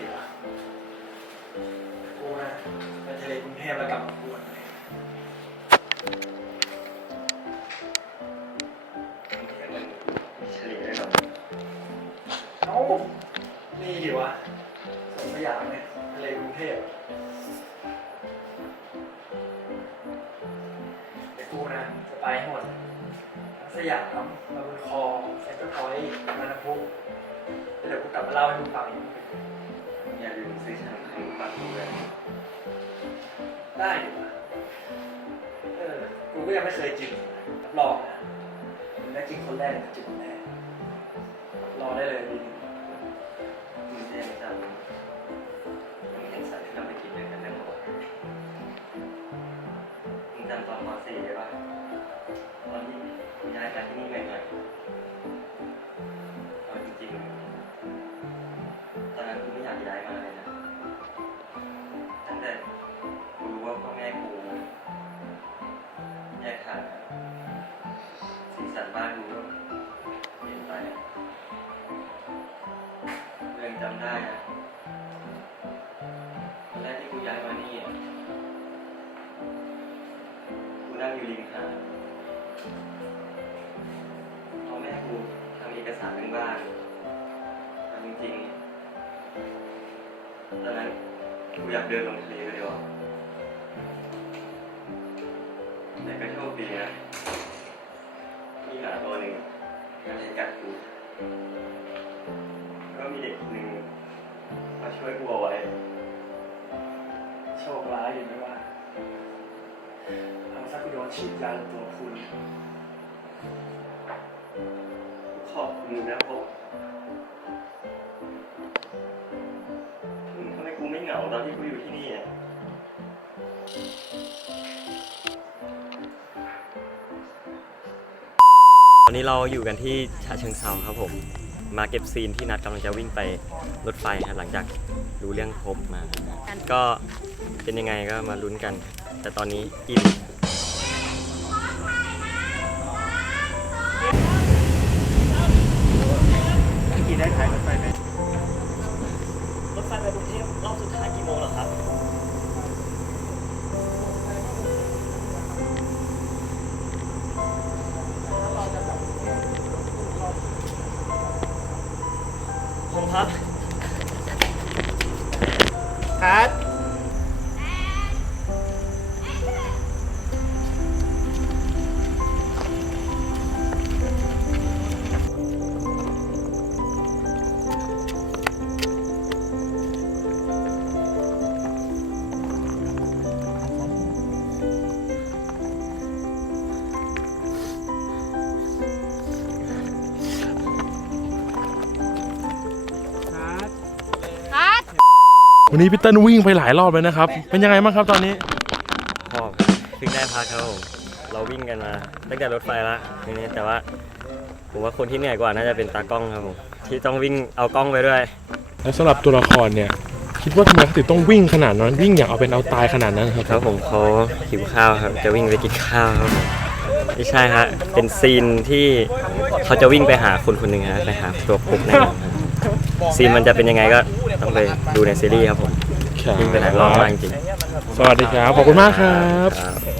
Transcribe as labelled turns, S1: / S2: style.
S1: ดียวกูนะไปทะเลกรุงเทพแล้วกลับมากูวันไหน
S2: ทะเลได้หรอ
S1: เอ้านี่ดีวะสมสยามเนี่ยทะเลกรุงเทพแต่กูนะจะไปให้หมดทั้งสยามมาบุญคลองเซ็นทรัลพอยต์มานาพุกแเดี๋ยวกูกลับมาเล่าให้มึงฟังอีก
S2: อย่าลืมซื้อชาไข่มุกดูด้วย
S1: ได้ดิวะเออ กูก็ยังไม่เคยจิบรับรองนะมึงได้กินคนแรกจิบคนแรกรอได้เลยดี
S2: จำได้นะวันแรกที่กูย้ายมานี่อะกูนั่งอยู่ริมหาดพ่อแม่กูทำเอกสารเรื่องบ้านทำจริงๆตอนนั้นกูอยากเดินลงทะเลไปดีกว่าแต่ก็โชคดีนะมีหมาตัวหนึ่งมันจะกัดกูก็ ช่วยกูเอาไว้
S1: โชคร้ายอยู่ไม่ว่าเอาสักกูโดนฉีดยาลงตัวคุณ
S2: ขอบคุณนะผมอืมทำไมกูไม่เหงาตอนที่กูอยู่ที่นี่อะตอนนี้เราอยู่กันที่ฉะเชิงเซาครับผม มาเก็บซีนที่นัดกำลังจะวิ่งไปรถไฟครับหลังจากรู้เรื่องครบมา ก็เป็นยังไงก็มาลุ้นกัน แต่ตอนนี้อิ่ม ผมครับ คัด
S3: วันนี้พี่เติ้ลวิ่งไปหลายรอบเลยนะครับ เป็นยังไงบ้างครับตอนนี้
S2: พอเพิ่งได้พักครับผมเราวิ่งกันมาตั้งแต่รถไฟละทีนี้แต่ว่าผมว่าคนที่เหนื่อยกว่าน่าจะเป็นตากล้องครับผมที่ต้องวิ่งเอากล้องไปด้วย
S3: แล้วสำหรับตัวละครเนี่ย คิดว่าทำไมเขาถึงต้องวิ่งขนาดนั้นวิ่งอย่างเอาเป็นเอาตายขนาดนั้นครับครับ
S2: ผมเขาหิวข้าวครับ จะวิ่งไปกินข้าวครับผมไม่ใช่ฮะเป็นซีนที่เขาจะวิ่งไปหาคนคนหนึ่งฮะไปหาตัวปุกแน่นอนครับ ซีนมันจะเป็นยังไงก็ต้องไปดูในซีรีส์ครับผม
S3: ครับวิ่งไปหลายรอบมากจ
S2: ริง
S3: สวัสดีครับ ขอบคุณมากครับ
S2: ครับ